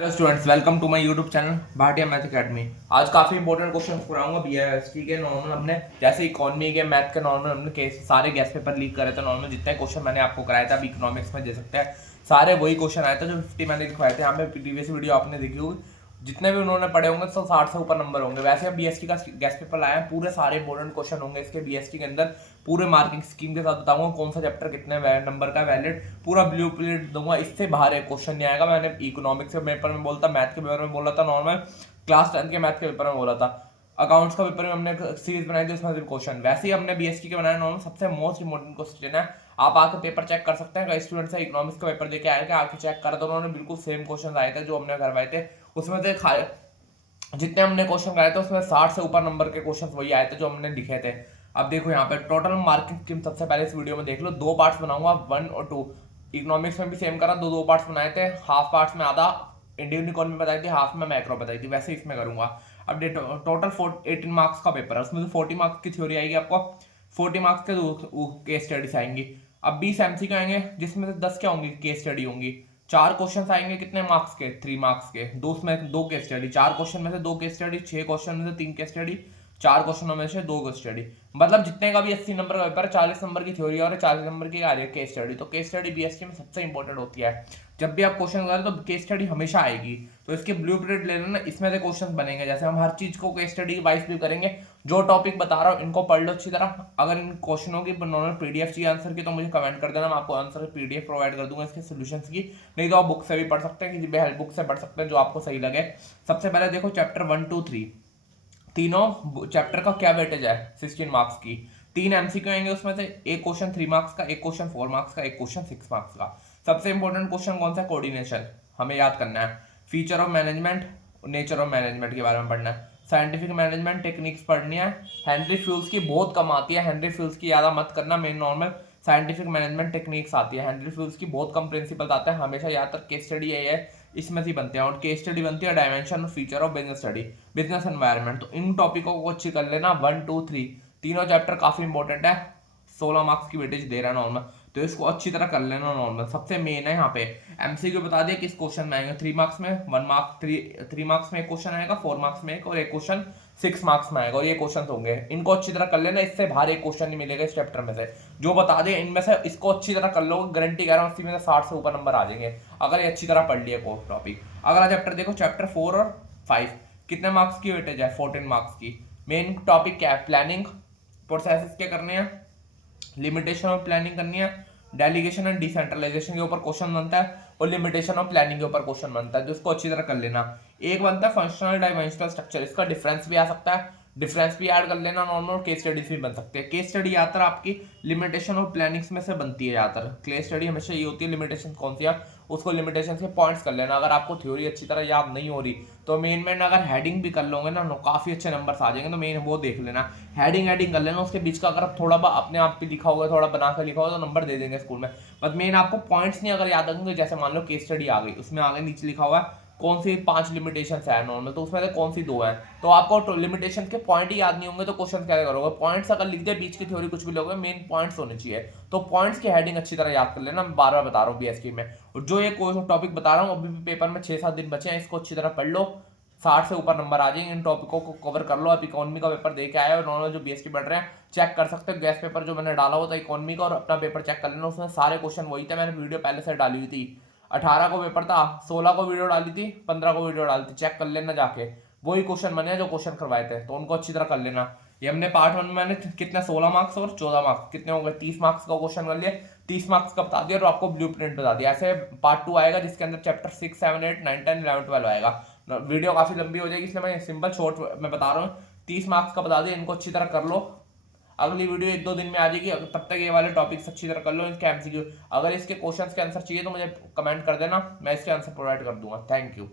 Hello students, welcome to my YouTube channel Bhatia math academy. आज काफ़ी important question कराऊंगा BST के नॉर्मल। हमने जैसे इकोनॉमी के मैथ के नॉर्मल हमने केस सारे गैस पेपर लीक करे थे। नॉर्मल जितने क्वेश्चन मैंने आपको कराया था अभी इकोनॉमिक्स में दे सकते हैं, सारे वही क्वेश्चन आए थे जो 50 मैंने लिखवाए थे। यहाँ पे प्रीवियस वीडियो आपने देखी होगी, जितने भी उन्होंने पढ़े होंगे तो 60 से ऊपर नंबर होंगे। वैसे हम बीएसटी का गैस पेपर लाए हैं, पूरे सारे इंपॉर्टेंट क्वेश्चन होंगे इसके बीएसटी के अंदर। पूरे मार्किंग स्कीम के साथ बताऊंगा कौन सा चैप्टर कितने नंबर का वैलिड, पूरा ब्लूप्रिंट दूंगा। इससे बाहर एक क्वेश्चन नहीं आएगा। मैंने इकोनॉमिक्स के पेपर में बोलता, मैथ के पेपर में बोला था, नॉर्मल क्लास 10 के मैथ के पेपर में बोला था, अकाउंट्स का पेपर में हमने सीरीज बनाई थी, उसमें क्वेश्चन वैसे ही हमने बीएसटी के बनाया। नॉर्मल सबसे मोस्ट इंपॉर्टेंट क्वेश्चन है, आप आके पेपर चेक कर सकते हैं। कई स्टूडेंट्स है इकोनॉमिक्स का पेपर देके आए थे, आके चेक करा तो उन्होंने बिल्कुल सेम क्वेश्चन आए थे जो हमने करवाए थे। उसमें से जितने हमने क्वेश्चन कराए थे उसमें 60 से ऊपर नंबर के क्वेश्चन वही आए थे जो हमने लिखे थे। अब देखो यहाँ पे टोटल मार्किंग स्कीम सबसे पहले इस वीडियो में देख लो। दो पार्ट्स बनाऊंगा, 1 और 2। इकोनॉमिक्स में भी सेम करा, दो पार्ट्स बनाए थे। हाफ पार्ट्स में आधा इंडियन इकोनॉमी बताई थी, हाफ में मैक्रो बताई थी, वैसे इसमें करूंगा। अब टोटल 18 मार्क्स का पेपर है, उसमें से 40 मार्क्स की थ्योरी आएगी आपको, 40 मार्क्स के केस स्टडीज आएंगी। अब 20 एमसीक्यू आएंगे, जिसमें से 10 क्या होंगी, केस स्टडी होंगी। 4 क्वेश्चन आएंगे कितने मार्क्स के, 3 मार्क्स के। दो में दो केस स्टडी, 4 क्वेश्चन में से 2 केस स्टडी, 6 क्वेश्चन में से 3 केस स्टडी, 4 क्वेश्चनों में से 2 केस स्टडी। मतलब जितने का भी 80 नंबर का पेपर, 40 नंबर की थ्योरी और 40 नंबर की आ रही है केस स्टडी। तो केस स्टडी बीएसटी में सबसे इंपॉर्टेंट होती है। जब भी आप क्वेश्चन करें तो केस स्टडी हमेशा आएगी। तो इसके ब्लूप्रिंट ले लेना, इसमें से क्वेश्चन बनेंगे। जैसे हम हर चीज को केस स्टडी वाइज भी करेंगे। जो टॉपिक बता रहा हूँ इनको पढ़ लो अच्छी तरह। अगर इन क्वेश्चनों की नॉर्मल पीडीएफ चाहिए आंसर की तो मुझे कमेंट कर देना, मैं आपको आंसर की पीडीएफ प्रोवाइड कर दूंगा इसके सोल्यूशंस की। नहीं तो आप बुक से भी पढ़ सकते हैं, किसी भी हेल्प बुक से पढ़ सकते हैं जो आपको सही लगे। सबसे पहले देखो चैप्टर 1, 2, 3, तीनों चैप्टर का क्या वेटेज है, 16 मार्क्स की। 3 एमसीक्यू आएंगे, उसमें से एक क्वेश्चन 3 मार्क्स का, एक क्वेश्चन 4 मार्क्स का, एक क्वेश्चन 6 मार्क्स का। सबसे इंपॉर्टेंट क्वेश्चन कौन सा, कोऑर्डिनेशन, हमें याद करना है। Feature of management, nature of management के बारे में पढ़ना है। साइंटिफिक मैनेजमेंट टेक्निक्स पढ़नी है। हेनरी फ्यूल्स की बहुत कम आती है, हेनरी फ्यूल्स की ज्यादा मत करना। Main normal scientific management techniques आती है, हेनरी फ्यूल्स की बहुत कम प्रिंसिपल्स आते हैं। हमेशा याद तक केस स्टडी है इसमें से बनते हैं। और केस स्टडी बनती है डायमेंशन और feature of business study, business environment. तो इन टॉपिकों को अच्छी कर लेना। 1, 2, 3 तीनों चैप्टर काफी इंपॉर्टेंट है। 16 मार्क्स की वेटेज दे रहा है नॉर्मल, तो इसको अच्छी तरह कर लेना। नॉर्मल सबसे मेन है यहाँ पे। एमसीक्यू बता दिया किस क्वेश्चन में आएंगे। 3 मार्क्स में 1 मार्क, 3 मार्क्स में एक क्वेश्चन आएगा, 4 मार्क्स में एक, और एक क्वेश्चन 6 मार्क्स में आएगा। और ये क्वेश्चन होंगे, इनको अच्छी तरह कर लेना। इससे बाहर एक क्वेश्चन नहीं मिलेगा इस चैप्टर में से। जो बता दे इनमें से इसको अच्छी तरह कर लो, गारंटी कह रहा हूँ 80 में से 60 से ऊपर नंबर आ जाएंगे अगर ये अच्छी तरह पढ़ लिए कोई टॉपिक। अगला चैप्टर देखो, चैप्टर 4 और 5 कितने मार्क्स की वेटेज है, 14 मार्क्स की। मेन टॉपिक क्या है, प्लानिंग, प्रोसेस क्या करने हैं, लिमिटेशन ऑफ प्लानिंग करनी है, डेलीगेशन एंड डिसेंट्रलाइजेशन के ऊपर क्वेश्चन बनता है, और लिमिटेशन ऑफ प्लानिंग के ऊपर क्वेश्चन बनता है, जिसको अच्छी तरह कर लेना। एक बनता है फंक्शनल डायमेंशनल स्ट्रक्चर, इसका डिफरेंस भी आ सकता है, डिफरेंस भी ऐड कर लेना। नॉर्मल केस स्टडीज भी बन सकते हैं। केस स्टडी ज्यादातर आपकी लिमिटेशन ऑफ प्लानिंग्स में से बनती है ज्यादातर। केस स्टडी हमेशा ये होती है, लिमिटेशन कौन सी है उसको लिमिटेशन के पॉइंट्स कर लेना। अगर आपको थ्योरी अच्छी तरह याद नहीं हो रही तो मेन अगर हेडिंग भी कर लोगे ना, काफी अच्छे नंबर्स आ जाएंगे। तो मेन वो देख लेना, हेडिंग कर लेना। उसके बीच का अगर आप थोड़ा अपने आप भी लिखा होगा, थोड़ा बना कर लिखा होगा तो नंबर दे देंगे स्कूल में। बट मेन आपको पॉइंट्स नहीं अगर याद रखेंगे, जैसे मान लो केस स्टडी आ गई, उसमें आगे नीचे लिखा हुआ है कौन सी 5 लिमिटेशन है नॉर्मल, तो उसमें से कौन सी 2 है। तो आपको लिमिटेशन के पॉइंट ही याद नहीं होंगे तो क्वेश्चन क्या करोगे। पॉइंट्स अगर लिख दे, बीच की थ्योरी कुछ भी लोगे, मेन पॉइंट्स होने चाहिए। तो पॉइंट्स की हेडिंग अच्छी तरह याद कर लेना, मैं बार बार बता रहा हूँ बीएसटी में। और जो ये टॉपिक बता रहा हूँ, अभी भी पेपर में 6-7 दिन बचे हैं, इसको अच्छी तरह पढ़ लो, 60 से ऊपर नंबर आ जाएंगे। इन टॉपिकों को कवर कर लो। अब इकोनॉमी का पेपर दे के आए और नॉर्मल जो बीएसटी पढ़ रहे हैं चेक कर सकते हो। गैस पेपर जो मैंने डाला हुआ था इकोनॉमी का, और अपना पेपर चेक कर लेना, उसमें सारे क्वेश्चन वही थे। मैंने वीडियो पहले से डाली हुई थी। 18 को पेपर था, 16 को वीडियो डाली थी, 15 को वीडियो डाली थी, चेक कर लेना जाके। वही क्वेश्चन बने जो क्वेश्चन करवाए थे, तो उनको अच्छी तरह कर लेना। ये हमने पार्ट 1 में मैंने कितने 16 मार्क्स और 14 मार्क्स कितने हो गए, 30 मार्क्स का क्वेश्चन कर लिया, 30 मार्क्स का बता दिया और आपको ब्लू प्रिंट बता दिया। ऐसे पार्ट 2 आएगा जिसके अंदर चैप्टर 6, 7, 8, 9, 10, 11, 12 आएगा। वीडियो काफी लंबी हो जाएगी, इसलिए मैं सिंपल शॉर्ट में बता रहा हूँ। 30 मार्क्स का बता दिया, इनको अच्छी तरह कर लो। अगली वीडियो 1-2 दिन में आ जाएगी, तब तक ये वाले टॉपिक्स अच्छी तरह कर लो, इनके एमसीक्यू। अगर इसके क्वेश्चंस के आंसर चाहिए तो मुझे कमेंट कर देना, मैं इसके आंसर प्रोवाइड कर दूंगा। Thank you.